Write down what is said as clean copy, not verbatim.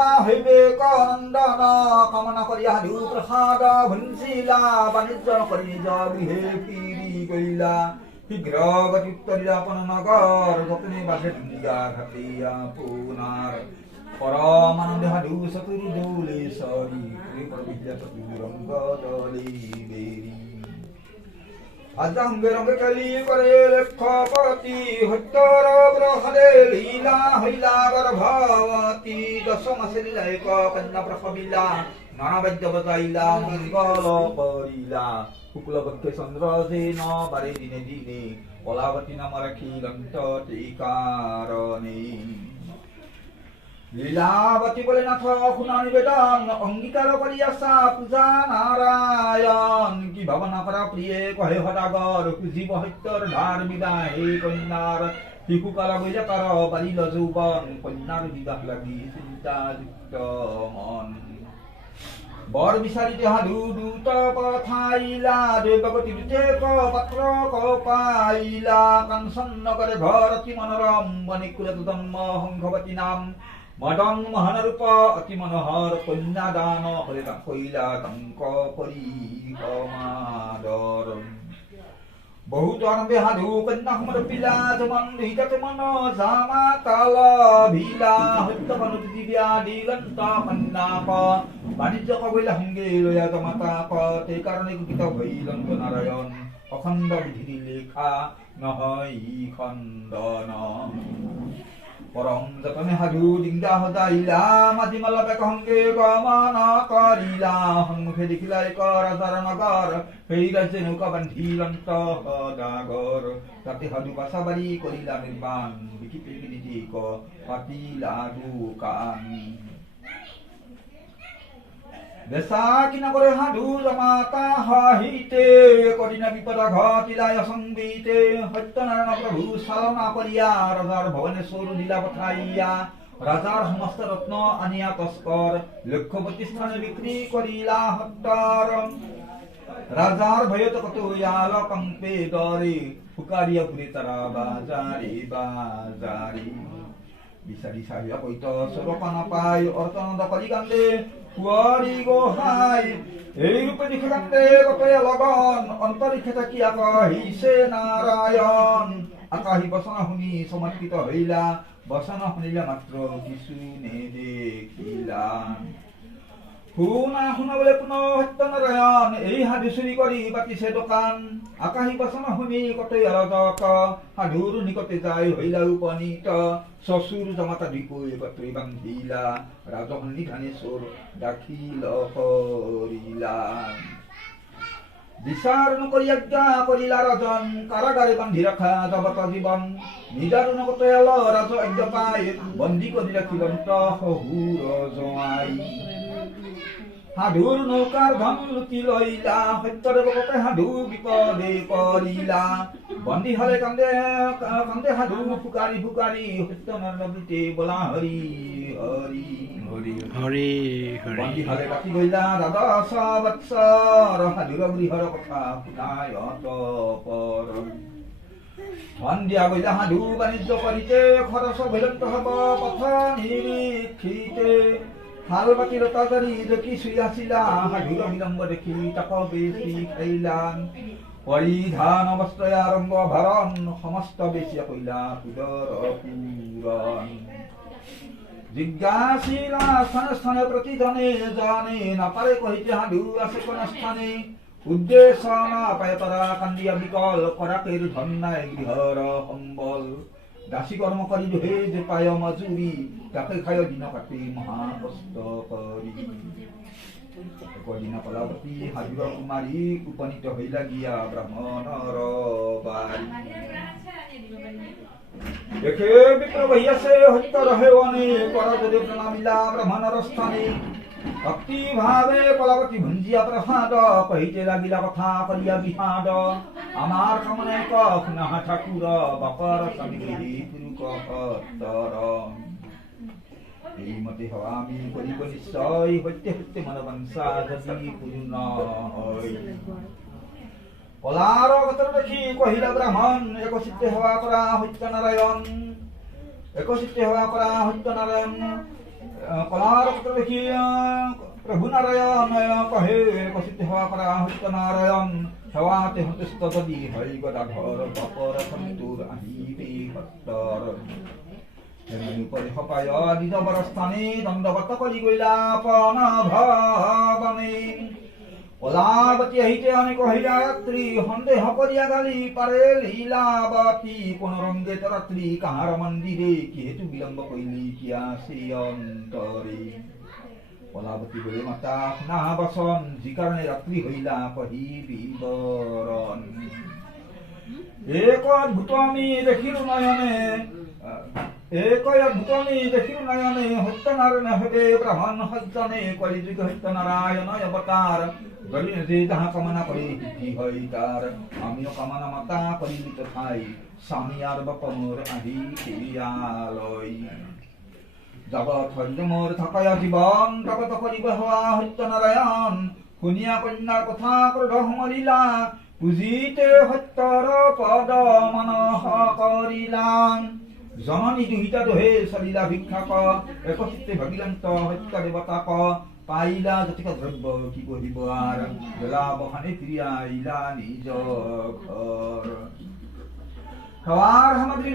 হা হইবে কনন্দন কামনা কৰি সাধু প্ৰসাদ ভঞ্চিলা বাণিজ্য কৰি নিজ গৃহে ফিৰি গইলা শীঘ্ৰ গতি উত্তৰিলাপন নগৰ যতনে বাজে দুনিয়া ঘাটি আপোনাৰ পৰমানন্দে সাধু চতুৰি দৌলে চৰি প্ৰবিদ্যা চতুৰংগ দলি বেৰি আজংগে রঙে কালি করে লক্ষ্যপতি হত্যর গ্রহদে লীলা হইলা গর্ভবতী দশম লীলায় কন্যা প্রসবিলা নানাবাদ্য বজাইলা মঙ্গল করিলা শুক্লপক্ষে চন্দ্র যেন বারে দিনে দিনে কলাবতী নাম রাখিলন্ত কারণে লীলাবতী বলে নাথ শুনা নিবেদন অঙ্গীকার করি আসা পূজা নারায়ণ কি ভাবনা করা প্রিয়ে কহে সদাগর জীব সত্যৰ ধাৰ বিদায় কন্যাৰ শিশুকাল বৈলে তাৰ বালিল যৌৱন কন্যাৰ বিবাহ লাগি চিন্তাযুক্ত মন বৰ বিচাৰিতে সাধু দূত পঠাইলা দৈৱগতি দুতে পাত্ৰ পাইলা কাঞ্চন নগৰে ঘৰ অতি মনোৰম বনিকুলত জন্ম সংঘৱতী নাম মদন মহান ৰূপ অতি মনোহৰ কন্যাদান হলে কইলা টংক পৰি সমাদৰ বহুত আৰম্ভে সাধু কন্যা সমৰ্পিলা জমন হিতাতে মন জামা কাল ভিলা সত্যবান পৃথিৱীয়া দিলন্ত কন্যাক বাণিজ্য কইলা সংগে লয়া জমাতাক সেই কাৰণে কুপিত ভৈলন্ত নাৰায়ণ অখণ্ড বিধি লেখা নহয় খণ্ডন পৰম যতনে সাধু ডিংগা সজাইলা মাটিমালা বেকংগে গমন কৰিলা সন্মুখে দেখিলা এক ৰজাৰ নগৰ সেই ৰাজ্যে নৌকা বান্ধিলন্ত সদাগৰ তাতে সাধু পাছাবাৰী কৰিলা নিৰ্বাণ বিকিতে কিনিতি পাতিলা দোকান বেচা কিনা কৰে সাধু জমাতা হাঁহিতে কদিনা বিপদ ঘটিলাই অসংবিতে সত্যনাৰায়ণ প্ৰভু চালনা কৰিয়া ৰজাৰ ভৱনেশ্বৰ দিলা পঠাইয়া ৰাজাৰ সমস্ত ৰত্ন আনিয়া তস্কৰ লক্ষ্যপতি স্থানে বিক্ৰী কৰিলা সত্তৰ ৰাজাৰ ভয়ত কতয়াল কম্পে দৰে ফুকাৰিয়া ফুৰে তাৰা বাজাৰী বিচাৰি চাহিয়া কৈত স্বৰূপ নাপায় অৰ্তনন্দ কৰি কান্দে কুঁৱৰী গোহাঁই এই ৰূপে দিশে কান্দে কতয়ে লগন অন্তৰিক্ষে থাকি আহিছে নাৰায়ণ আকাশী বচনা শুনি সমৰ্পিত হইলা বচনা শুনিলে মাত্ৰ কিছু নেদেখিলা শুনা শুনাবলৈ পুনৰ সত্যনাৰায়ণ এই সাধু চুৰি কৰি পাতিছে দোকান আকাশী বচনা শুনি কতই ৰজক সাধুৰ নিকটে যাই হইলা উপনীত চচুৰ জমাতা দুইকৈ কতই বান্ধিলা ৰাজসন্নি ধানেশ্বৰ দাখিল কৰিলা বিচাৰ নকৰি আজ্ঞা কৰিলা ৰাজন কাৰাগাৰে বান্ধি ৰখা জগত জীৱন নিজাৰ নকতে ৰাজ আজ্ঞা পাই বন্দী কৰি ৰাখিলন্ত শহুৰ জোঁৱাই সাধুৰ নৌকাৰ ধন লুটি লইলা সত্যদেৱকতে সাধু বিপদে পৰিলা বন্দী হলে কান্দে কান্দে সাধু ফুকাৰি ফুকাৰি সত্যনাৰায়ণতে বলা হৰি হৰি হৰি হৰি বন্দী হলে কাটি গইলা দ্বাদশ বৎসৰ সাধুৰ গৃহৰ কথা শুনায় তপৰ ধন দিয়া গইলা সাধু বাণিজ্য কৰিতে খৰচ ভৈলন্ত হব পথ নিৰীক্ষিতে হাল বাতি লতা জাৰি দেখি শুই আছিলা সাধুৰ বিলম্ব দেখি তাক বেছি খাইলা পৰিধান বস্ত্ৰ আৰম্ভ ভৰণ সমস্ত বেছি কইলা সুদৰ পূৰণ জিজ্ঞাসিলা স্থানে স্থানে প্ৰতিজনে জানে নাপাৰে কহিতে সাধু আছে কোন স্থানে উদ্দেশ্য নাপায় তৰা কান্দিয়া বিকল কৰাকেৰ ধন নাই গৃহৰ সম্বল দাসী কৰ্ম কৰি দুহে যে পায় মজুৰি তাকে খায় দিন কাটি মহা কষ্ট কৰি একদিনা কলাৱতী সাধুৰ কুমাৰী উপনীত হইলা গিয়া ব্ৰাহ্মণৰ বাৰী দেখে বিপ্ৰ বহি আছে সত্য ৰহেৱনে কৰ যদি প্ৰণামিলা ব্ৰাহ্মণৰ স্থানে ভক্তি ভাৱে কলাৱতী ভঞ্জিয়া প্ৰসাদ কহিতে লাগিলা কথা কৰিয়া বিহাদ আমাৰ কামনে কখ নাহা ঠাকুৰ বাপৰ স্বামী পুৰুষ সত্তৰ এইমতে আমি কৰিব নিশ্চয় সত্যে সত্যে মন বাঞ্ছা যদি পূৰ্ণ হয় কলাৰ গতৰ দেখি কহিলা ব্ৰাহ্মণ একচিত্তে সেৱা কৰা সত্যনাৰায়ণ কলাৰ পত্ৰ দেখি প্ৰভু নাৰায়ণ কহে কচিত সেৱা কৰা সত্য নাৰায়ণ সেৱাতে সন্তুষ্ট যদি হয় গদাধৰ বাপৰ সন্তুৰ আহিবি সত্তৰ সপায় দ্বিজবৰ স্থানে দণ্ডগত কৰি গৈলা পন ভৱনে কলাৱতী আহিতে অনেক হীৰাত্ৰী সন্দেহ কৰিয়া গালি পাৰে লীলাৱতী কোন ৰংগে তৰাত্ৰী কাহাৰ মন্দিৰে কি হেতু বিলম্ব কৰিলি কিয়া সেই অন্তৰে কলাৱতী গৈ মাতা শুনা বচন যি কাৰণে ৰাত্ৰি হইলা কহি বিৱৰণ এক অদ্ভুত আমি দেখিলো নয়নে সত্যনাৰায়ণ হেবে ব্ৰাহ্মণ সজ্জনে কলিযুগ সত্যনাৰায়ণ অৱতাৰ গলি যে যাহা কামনা কৰি সিদ্ধি হয় তাৰ আমিও কামনা মাতা কৰিলি তথাই স্বামী আৰু বাপ মোৰ আহি ইয়ালৈ জগত সৈন্য মোৰ থাকায় জীৱন জগত কৰিব হোৱা সত্যনাৰায়ণ শুনিয়া কন্যাৰ কথা ক্ৰোধ সমৰিলা পুজিতে সত্যৰ পদ মানস কৰিলা জননী দুহিতা দোহে চলিলা ভিক্ষাক একচিত্তে ভাগিলান্ত সত্য দেৱতাক পাইলা যথিক দ্ৰব্য কি কৰিব আৰু বেলা বখানে ফিৰি আহিলা নিজ ঘৰ সেৱাৰ সামগ্ৰী